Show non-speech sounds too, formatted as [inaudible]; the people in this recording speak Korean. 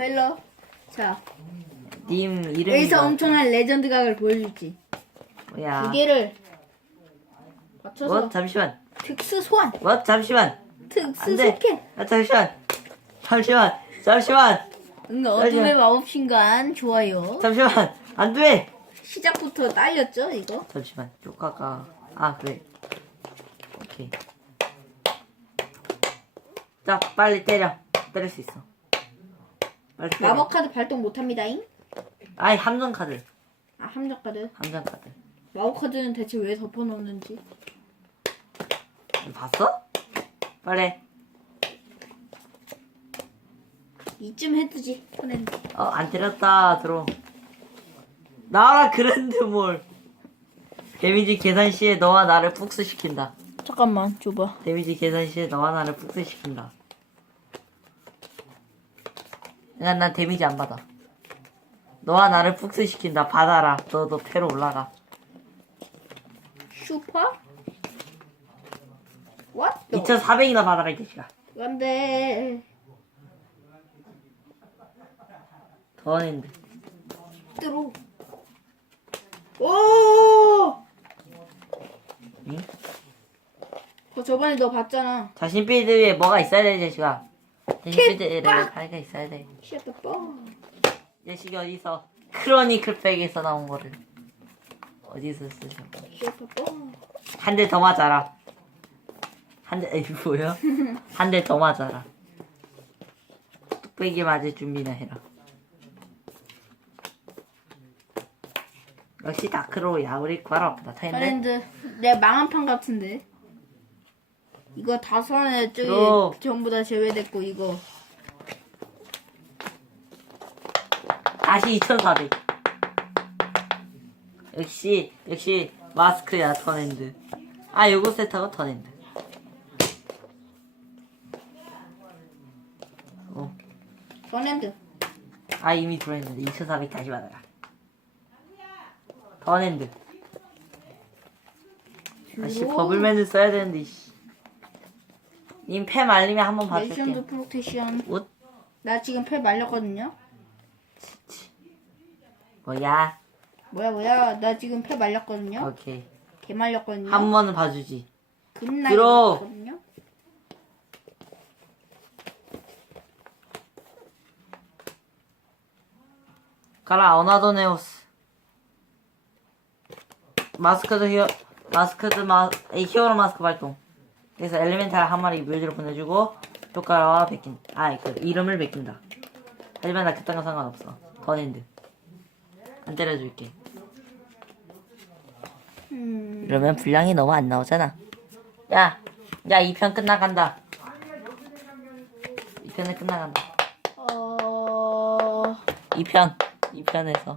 헬로. 자, 님 이름이 여기서 뭐- 엄청난 레전드 각을 보여줄지. 뭐야? 두 개를 맞춰서 뭐 잠시만. 특수 소환, 뭐 잠시만. 특수 안 돼. 스캔. 아, 잠시만. 잠시만. 잠시만. 응, 어둠의 마법신간 좋아요. 잠시만. 안 돼. 시작부터 딸렸죠, 이거? 잠시만. 조카가. 아 그래. 오케이. 자 빨리 때려. 때릴 수 있어. 때려. 마법 카드 발동 못합니다잉. 아이 함정 카드. 아, 함정 카드. 함정 카드. 마법 카드는 대체 왜 덮어놓는지. 봤어? 빨리. 이쯤 해두지. 꺼낸. 어, 안 때렸다. 들어. 나와라 그랜드몰. 데미지 계산 시에 너와 나를 복수시킨다. 잠깐만, 줘봐. 데미지 계산 시에 너와 나를 복수시킨다. 그러니까 난 데미지 안 받아. 너와 나를 복수시킨다. 받아라. 너도 패로 올라가. 슈퍼? What? the- 2,400이나 받아라 이 자식아. 안 돼. 더 했는데. 들어. 오! 응? 어, 저번에 너 봤잖아. 자신 필드 위에 뭐가 있어야 돼, 이 자식아. 필드에 빡! 발가 있어야 돼. Shut the fuck. 이 자식이 어디서 크로니클 백에서 나온 거를 어디서 쓰셔? Shut the fuck. 한 대 더 맞아라. 한 대, 에이, 뭐야? [laughs] 한 대 더 맞아라. 뚝배기 맞을 준비나 해라. 역시 다크로우야. 우리 구하러 없다. 타인데? 브랜드 내 망한 판 같은데. 이거 다선에 저기 들어. 전부 다 제외됐고 이거 다시 2,400. 역시, 역시, 마스크야, 턴핸드. 아, 요거 세트하고 턴핸드. 어. 선핸드 아 이미 들어있는데 2,400 다시 받아라 턴핸드 아씨 주로 버블맨을 써야 되는데 이씨 님패 말리면 한번 봐줄게. 레전드 프로테션. 옷나 지금 패 말렸거든요. 뭐야? 뭐야 뭐야? 나 지금 패 말렸거든요. 오케이. 개 말렸거든요. 한 번은 봐주지. 금날 들어. 말렸거든요. 가라 어나도네오스. 마스크드 히어 마스크드 마 에이, 히어로 마스크 발동 그래서 엘리멘탈 한 마리 묘지로 보내주고 효과와 베낀 아그 이름을 베낀다 하지만 나 그딴 거 상관없어 턴핸드 안 때려줄게 음 이러면 분량이 너무 안 나오잖아. 야, 야, 이편 끝나간다. 이 편은 끝나간다. 어... 이 편, 이 편에서.